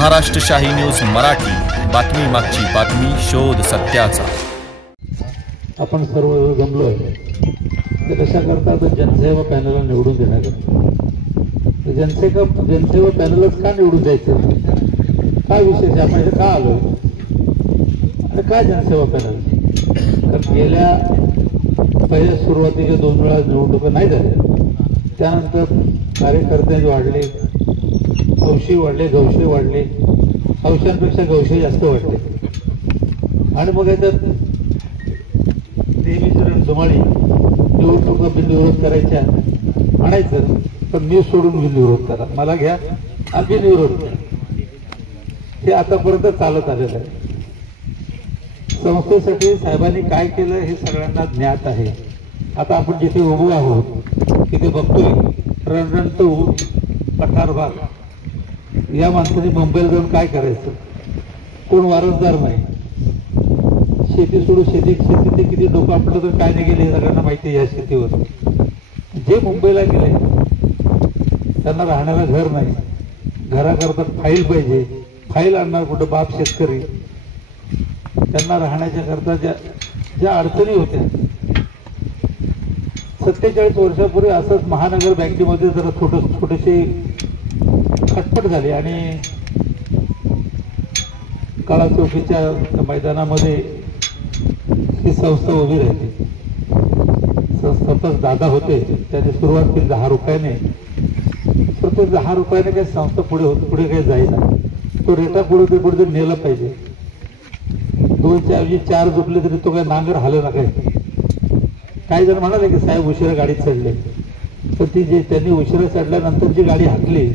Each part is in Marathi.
महाराष्ट्र शाही न्यूज मराठी, बातमी मागची बातमी, शोध सत्याचा। आपण सर्व जमलोय ते कशा करता तर जनसेवा पॅनलला निवडून देण्याकरता। जनसेवा पॅनलच का निवडून द्यायचं, काय विशेष आपण इथे का आलो आणि काय जनसेवा पॅनल? तर गेल्या पहिल्या सुरुवातीच्या 2 वेळा निवडणुका नाही झाल्या, त्यानंतर कार्यकर्ते वाढले, हौशी वाढले, गवशे वाढले, हौशांपेक्षा गवशे जास्त वाढले आणि मग याच्यात नेहमीच रणधुमाळी निवडणुका बिनविरोध करायच्या म्हणायचं, पण मी सोडून बिनविरोध करा, मला घ्या आणि बिनविरोध घ्या, हे आतापर्यंत चालत आलेलं आहे। संस्थेसाठी साहेबांनी काय केलं हे सगळ्यांना ज्ञात आहे। आता आपण जिथे उभो आहोत तिथे बघतोय रणरणत पठार भाग, या माणसाने मुंबईला जाऊन काय करायचं, कोण वारसदार नाही, शेती सोडून शेतीचे किती लोक आपलं तर काय नाही गेले हे सगळ्यांना माहिती आहे। या शेतीवर जे मुंबईला गेले त्यांना राहण्याला घर नाही, घराकरता फाईल पाहिजे, फाईल आणणार कुठं, बाप शेतकरी, त्यांना राहण्याच्या करता ज्या अडचणी होत्या 47 वर्षापूर्वी असंच महानगर बँकेमध्ये जरा छोटीशी खटपट झाली आणि काळा चौकीच्या मैदानामध्ये ही संस्था उभी राहिली। संस्थापक दादा होते, त्यांनी सुरुवात केली 10 रुपयाने, तर ते 10 रुपयाने काही संस्था पुढे काही जाईना, तो रेटा पुढे नेला पाहिजे। 2च्या ऐवजी 4 झोपले तरी तो काही नांगर हाले ना काही जण म्हणाले की साहेब उशिरा गाडीत चढले, तर ती जे त्यांनी उशिरा चढल्यानंतर जी गाडी हाकली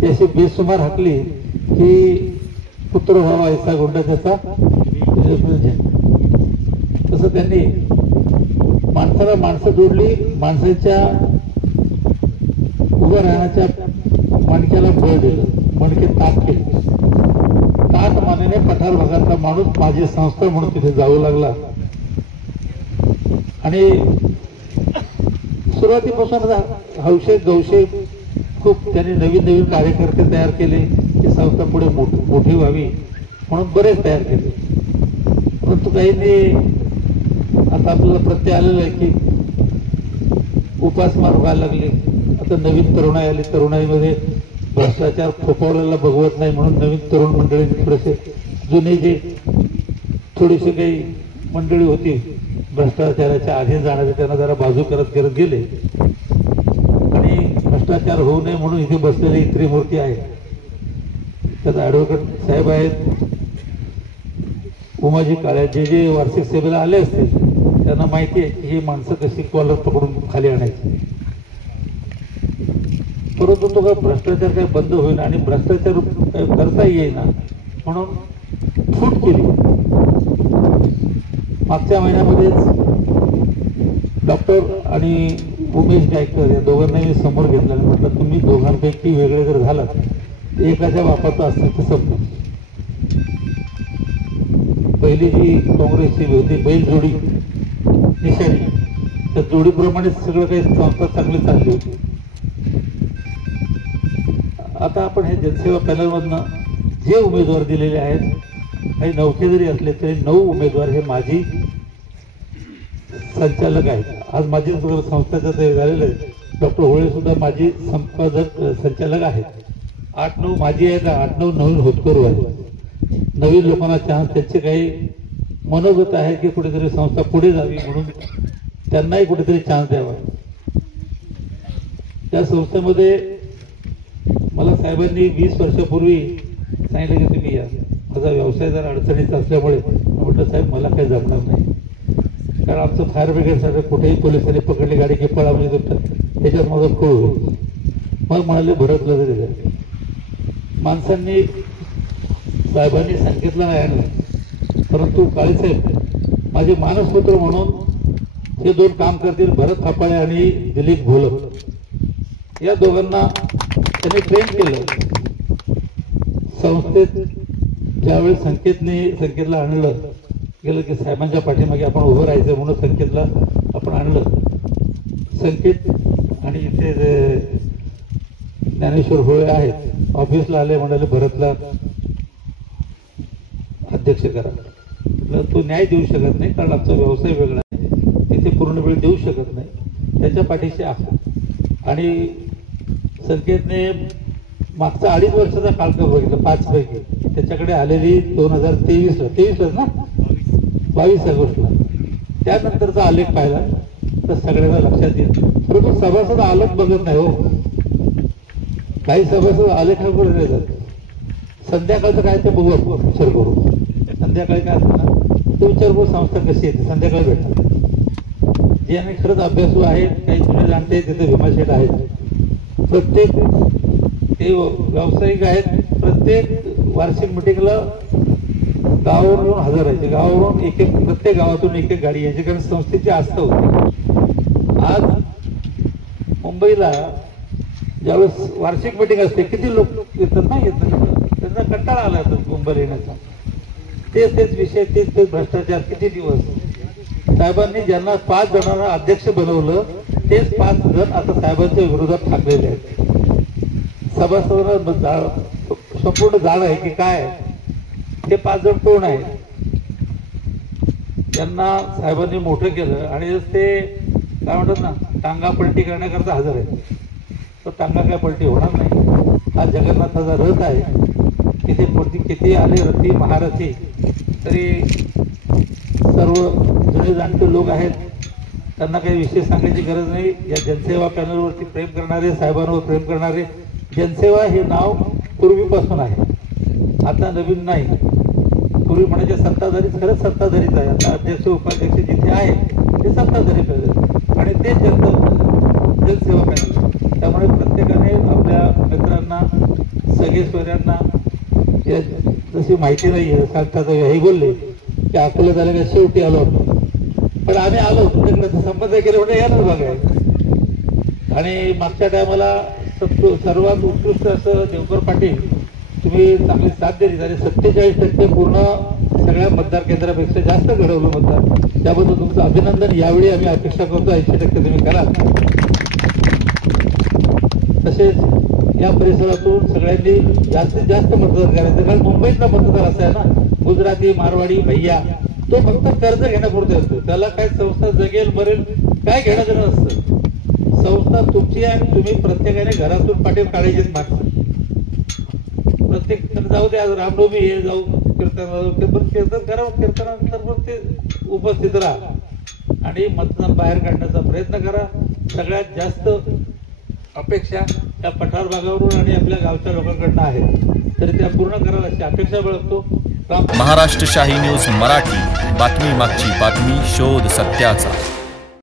ती अशी बेसुमार हाकली की पुत्र व्हावा ऐसा गोंडा त्याचा, तसं त्यांनी माणसाला माणसं जोडली, माणसाच्या उभं राहण्याच्या मणक्याला बळ दिलं, मणके ताट केले, ताट मानेने पठार भागातला माणूस माझी संस्था म्हणून तिथे जाऊ लागला आणि सुरुवातीपासून हौशे गवशे खूप त्यांनी नवीन कार्यकर्ते तयार केले की संस्था पुढे मोठी व्हावी म्हणून बरेच तयार केले। परंतु काहींनी आता आपल्याला प्रत्यय आलेला आहे की उपासमार व्हायला लागले। आता नवीन तरुणाई आली, तरुणाईमध्ये भ्रष्टाचार फोफावलेला बघवत नाही म्हणून नवीन तरुण मंडळींनी थोडेसे जुने जे थोडीशी काही मंडळी होती भ्रष्टाचाराच्या आधी जाणारे त्यांना जरा बाजू करत गेले आणि भ्रष्टाचार होऊ नये म्हणून इथे बसलेली त्रिमूर्ती आहे, त्यात ॲडव्होकेट साहेब आहेत, उमाजी काळे, जे वार्षिक सेवेला आले असतील त्यांना माहिती आहे की ही माणसं कशी कॉलर पकडून खाली आणायची। परंतु तो काय भ्रष्टाचार काही बंद होईल आणि भ्रष्टाचार करता येईना म्हणून फूट केली। मागच्या महिन्यामध्येच डॉक्टर आणि उमेश गायकर या दोघांनाही मी समोर घेतलं आणि म्हटलं तुम्ही दोघांपैकी वेगळे जर झालात एकाच्या बापाचं अस्तित्व संपलं। पहिली जी काँग्रेसची होती बैल जोडी निशाणी, त्या जोडीप्रमाणे सगळं काही संस्था चांगली चालली होती। आता आपण हे जनसेवा पॅनलमधनं जे उमेदवार दिलेले आहेत, काही नवखे जरी असले तरी 9 उमेदवार हे माजी संचालक आहेत। आज माजी संस्थाचं ते झालेलं आहे, डॉक्टर होळे सुद्धा माजी संपादक संचालक आहेत। 8-9 माजी आहेत, 8-9 नवीन होतकरू आहेत। नवीन लोकांना चान्स, त्यांचे काही मनोगत आहे की कुठेतरी संस्था पुढे जावी म्हणून त्यांनाही कुठेतरी चान्स द्यावा। त्या संस्थेमध्ये मला साहेबांनी 20 वर्षापूर्वी सांगितलं की तुम्ही या, माझा व्यवसाय जर अडचणीचा असल्यामुळे म्हटलं साहेब मला काही जमणार नाही, कारण आमचं फायर ब्रिगेडसाठी कुठेही पोलिसांनी पकडली गाडी की पळा म्हणजे त्याच्यात माझा खूळ होईल। मग म्हणाले भरतलं तरी जाईल, माणसांनी साहेबांनी सांगितलं नाही आणलं, परंतु काळेसाहेब माझे मानसपुत्र म्हणून हे 2 काम करतील, भरत थापाळे आणि दिलीप घोलप, या दोघांना त्यांनी ट्रेन केलं। संस्थेत ज्यावेळेस संकेतला आणलं गेलं की साहेबांच्या पाठीमागे आपण उभं राहायचं म्हणून संकेतला आपण आणलं। संकेत आणि इथे ज्ञानेश्वर होळे आहेत ऑफिसला आले, म्हणाले भरतला अध्यक्ष करा. तो न्याय देऊ शकत नाही, कारण आमचा व्यवसाय वेगळा आहे, तिथे पूर्ण वेळ देऊ शकत नाही. त्याच्या पाठीशी आहोत. आणि संकेतने मागचा 2.5 वर्षाचा कालक्रम बघितला 5 पैकी. त्याच्याकडे आलेली 2023 ना 22 ऑगस्टला त्यानंतरचा आलेख पाहिला तर सगळ्यांना लक्षात येईल. परंतु सभासद आलेख बघत नाही हो. काही सभासद आलेखावर नाही जात. संध्याकाळचं काय ते बघू आपण, विचार करू. संध्याकाळी काय असतं ना, तो विचार करू संस्था कशी येते संध्याकाळी भेटणार. जे आम्ही खरंच अभ्यासू आहेत, काही जुने जाणते तिथे भीमाशेठ आहेत, प्रत्येक ते व्यावसायिक आहेत. प्रत्येक वार्षिक मिटिंगला गावावरून हजर राहायचे. गावावरून प्रत्येक गावातून एक गाडी यायची, कारण संस्थेची आस्था होती. आज मुंबईला ज्यावेळेस वार्षिक मिटिंग असते किती लोक येतात ना, त्यांना कंटाळा आला होता मुंबईला येण्याचा. तेच विषय, तेच भ्रष्टाचार. किती दिवस साहेबांनी ज्यांना 5 जणांना अध्यक्ष बनवलं तेच 5 जण आता साहेबांच्या विरोधात ठाकलेले आहेत. सभासदांना संपूर्ण जाण आहे की काय ते 5 जण कोण आहेत. त्यांना साहेबांनी मोठं केलं आणि ते काय म्हणतात ना, टांगा पलटी करण्याकरता हजर आहेत. तर टांगा काय पलटी होणार नाही. हा जगन्नाथाचा रथ आहे. किती आले रथी महारथी तरी सर्व जुने जाणते लोक आहेत. त्यांना काही विशेष सांगायची गरज नाही. या जनसेवा पॅनलवरती प्रेम करणारे, साहेबांवर प्रेम करणारे. जनसेवा हे नाव पूर्वीपासून आहे, आता नवीन नाही. पूर्वी म्हणायचे सत्ताधारीच, खरंच सत्ताधारीच आहे. आता अध्यक्ष उपाध्यक्ष जिथे आहे ते सत्ताधारी पॅनल आणि ते जनसेवा पॅनल. त्यामुळे प्रत्येकाने आपल्या मित्रांना, सगळे सोयऱ्यांना जशी माहिती नाही आहे सांगतात. हे बोलले की अकोला झालं का शेवटी आलो होतो, पण आम्ही आलो तुमच्याकडे संबंध केले म्हणजे यालाच बघायला. आणि मागच्या टायमाला सर्वात उत्कृष्ट असं देवकर पाटील तुम्ही चांगली साथ दिली आणि 47% पूर्ण सगळ्या मतदार केंद्रापेक्षा जास्त घडवलं मतदार. त्याबद्दल तुमचं अभिनंदन. यावेळी आम्ही अपेक्षा करतो 80% तुम्ही करा. तसेच या परिसरातून सगळ्यांनी जास्तीत जास्त मतदार करायचं, कारण मुंबईतला मतदार असा आहे ना, गुजराती, मारवाडी, भैया, तो फक्त कर्ज घेण्यापुरते असतो. त्याला काय संस्था जगेल मरेल काय घेणं देणं असतं. संस्था तुमची आहे, तुम्ही प्रत्येकाने घरातून पाठीवर काढायचीच माणसं. प्रत्येक जाऊ दे, आज रामनवमी हे जाऊ कीर्तन करा. कीर्तनानंतर मग ते उपस्थित राहा आणि मतदान बाहेर काढण्याचा प्रयत्न करा. सगळ्यात जास्त अपेक्षा त्या पठार भागावरून आणि आपल्या गावच्या लोकांकडनं आहेत, तरी त्या पूर्ण करायला अशी अपेक्षा बाळगतो. महाराष्ट्र शाही न्यूज मराठी, बातमी मागची बातमी, शोध सत्याचा.